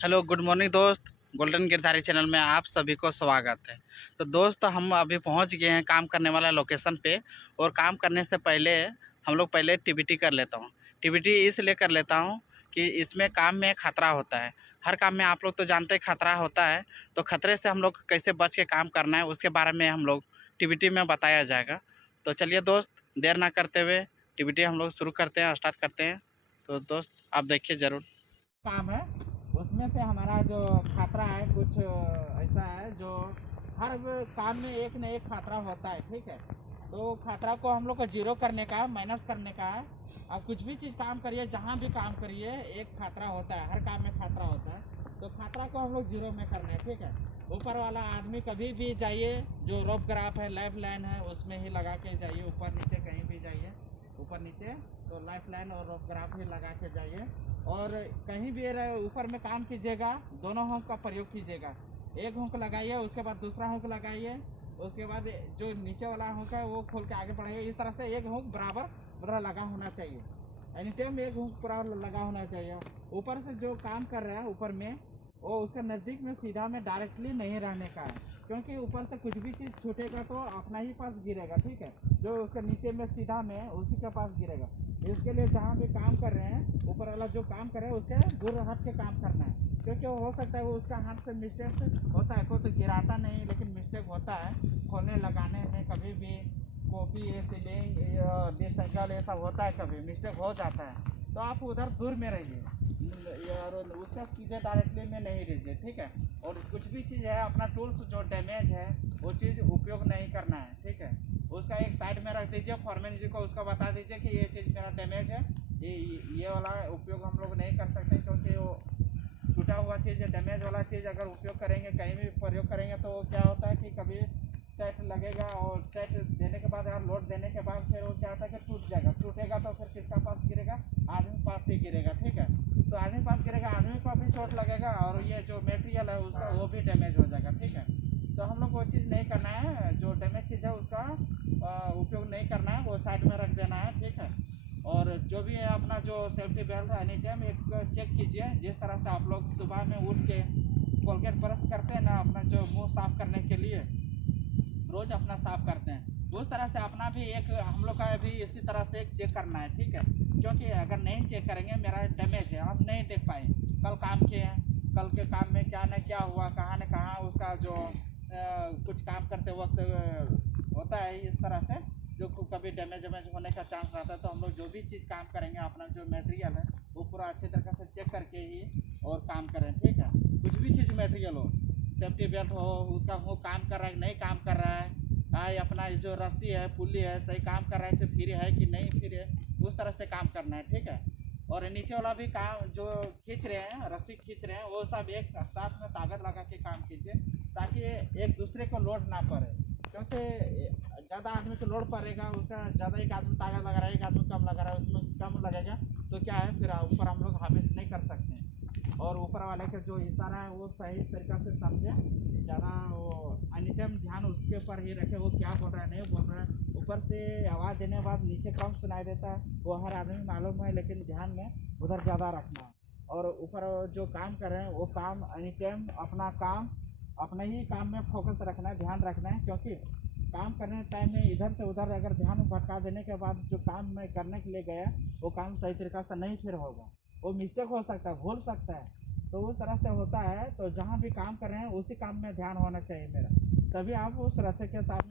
Hello good morning दोस्त। Golden Girdhari channel में आप सभी को स्वागत है। तो दोस्त हम अभी पहुंच गए हैं काम करने वाला लोकेशन पे। और काम करने से पहले हम लोग पहले टीबीटी कर लेता हूं। टीबीटी इसलिए कर लेता हूं कि इसमें काम में खतरा होता है। हर काम में आप लोग तो जानते हैं खतरा होता है। तो खतरे से हम लोग कैसे बच के काम करना है उसके बारे में हम लोग टीबीटी में बताया जाएगा। तो चलिए दोस्त, देर ना करते हुए टीबीटी हम लोग शुरू करते हैं, स्टार्ट करते हैं। तो दोस्त आप देखिए ज़रूर। काम है उसमें से हमारा जो खतरा है कुछ ऐसा है जो हर काम में एक न एक खतरा होता है, ठीक है। तो खतरा को हम लोग को जीरो करने का है, माइनस करने का है। अब कुछ भी चीज़ काम करिए, जहाँ भी काम करिए एक खतरा होता है, हर काम में खतरा होता है। तो खतरा को हम लोग जीरो में करना है, ठीक है। ऊपर वाला आदमी कभी भी जाइए, जो रोप ग्राफ है, लाइफ लाइन है, उसमें ही लगा के जाइए। ऊपर नीचे कहीं भी जाइए, ऊपर नीचे तो लाइफ लाइन और रोप ग्राफ ही लगा के जाइए। और कहीं भी ऊपर में काम कीजिएगा, दोनों हुक का प्रयोग कीजिएगा। एक हुक लगाइए, उसके बाद दूसरा हुक लगाइए, उसके बाद जो नीचे वाला हुक है वो खोल के आगे बढ़ाइए। इस तरह से एक हुक बराबर पूरा लगा होना चाहिए। एनी टाइम एक हुक पूरा लगा होना चाहिए। ऊपर से जो काम कर रहा है ऊपर में, वो उसके नज़दीक में सीधा में डायरेक्टली नहीं रहने का है, क्योंकि ऊपर से कुछ भी चीज़ छूटेगा तो अपना ही पास गिरेगा, ठीक है। जो उसके नीचे में सीधा में उसी के पास गिरेगा। इसके लिए जहाँ भी काम कर रहे हैं, ऊपर वाला जो काम कर रहे हैं उसके दूर हट के काम करना है, क्योंकि वो हो सकता है वो उसका हाथ से मिस्टेक होता है। कोई तो गिराता नहीं, लेकिन मिस्टेक होता है खोलने लगाने में। कभी भी कॉपी सीलिंग डिसाइकल ये सब होता है, कभी मिस्टेक हो जाता है। तो आप उधर दूर में रहिए और उसका सीधे डायरेक्टली में नहीं रहिए, ठीक है। और कुछ भी चीज़ है अपना टूल्स जो डैमेज है वो चीज़ उपयोग नहीं करना है, ठीक है। उसका एक साइड में रख दीजिए, फॉरमैन जी को उसका बता दीजिए कि ये चीज़ मेरा डैमेज है, ये वाला उपयोग हम लोग नहीं कर सकते, क्योंकि वो टूटा हुआ चीज़, डैमेज वाला चीज़ अगर उपयोग करेंगे, कहीं भी प्रयोग करेंगे तो क्या होता है कि कभी टाइट लगेगा और टाइट देने के बाद, लोड देने के बाद फिर वो क्या होता है कि टूट जाएगा। टूटेगा तो फिर किसका पास गिरेगा? आदमी पास ही गिरेगा, ठीक है। तो आदमी पास गिरेगा, आदमी को भी चोट लगेगा और ये जो मटेरियल है उसका वो भी डैमेज हो जाएगा, ठीक है। तो हम लोग वो चीज़ नहीं करना है, जो डैमेज चीज़ है उसका उपयोग नहीं करना है, वो साइड में रख देना है, ठीक है। और जो भी है अपना जो सेफ्टी बेल्ट एनी टाइम एक चेक कीजिए। जिस तरह से आप लोग सुबह में उठ के कोलगेट ब्रश करते हैं ना, अपना जो मुंह साफ करने के लिए रोज अपना साफ करते हैं, उस तरह से अपना भी एक हम लोग का भी इसी तरह से एक चेक करना है, ठीक है। क्योंकि अगर नहीं चेक करेंगे, मेरा डैमेज है, हम नहीं देख पाए कल काम किए हैं, कल के काम में क्या न क्या हुआ, कहाँ न कहाँ उसका जो कुछ काम करते वक्त होता है इस तरह से, जो कभी डैमेज होने का चांस रहता है। तो हम लोग जो भी चीज़ काम करेंगे, अपना जो मटेरियल है वो पूरा अच्छी तरीके से चेक करके ही और काम करें, ठीक है। कुछ भी चीज़ मटेरियल हो, सेफ्टी बेल्ट हो, उसका वो काम कर रहा है नहीं काम कर रहा है, अपना जो रस्सी है पुल्ली है सही काम कर रहा है, फिर है कि नहीं फिर है, उस तरह से काम करना है, ठीक है। और नीचे वाला भी काम जो खींच रहे हैं, रस्सी खींच रहे हैं, वो सब एक साथ में ताकत लगा के काम कीजिए, ताकि एक दूसरे को लोड ना पड़े। क्योंकि ज़्यादा आदमी को लोड पड़ेगा, उसका ज़्यादा एक आदमी ताकत लगा रहा है, एक आदमी कम लगा रहा है, उसमें कम लगेगा तो क्या है, फिर ऊपर हम लोग हाफिज नहीं कर सकते हैं। और ऊपर वाले का जो इशारा है वो सही तरीका से समझे, ज़्यादा वो एनी टाइम ध्यान उसके ऊपर ही रखे, वो क्या बोल रहा है नहीं बोल रहा है। ऊपर से आवाज़ देने के बाद नीचे कम सुनाई देता है, वो हर आदमी मालूम है, लेकिन ध्यान में उधर ज़्यादा रखना है। और ऊपर जो काम कर रहे हैं वो काम एनी टाइम अपना काम अपने ही काम में फोकस रखना है, ध्यान रखना है। क्योंकि काम करने टाइम में इधर से उधर अगर ध्यान भटका देने के बाद जो काम मैं करने के लिए गया वो काम सही तरीका से नहीं फिर होगा, वो मिस्टेक हो सकता है, भूल सकता है। तो उस तरह से होता है। तो जहाँ भी काम कर रहे हैं उसी काम में ध्यान होना चाहिए मेरा, तभी आप उस रस्ते के साथ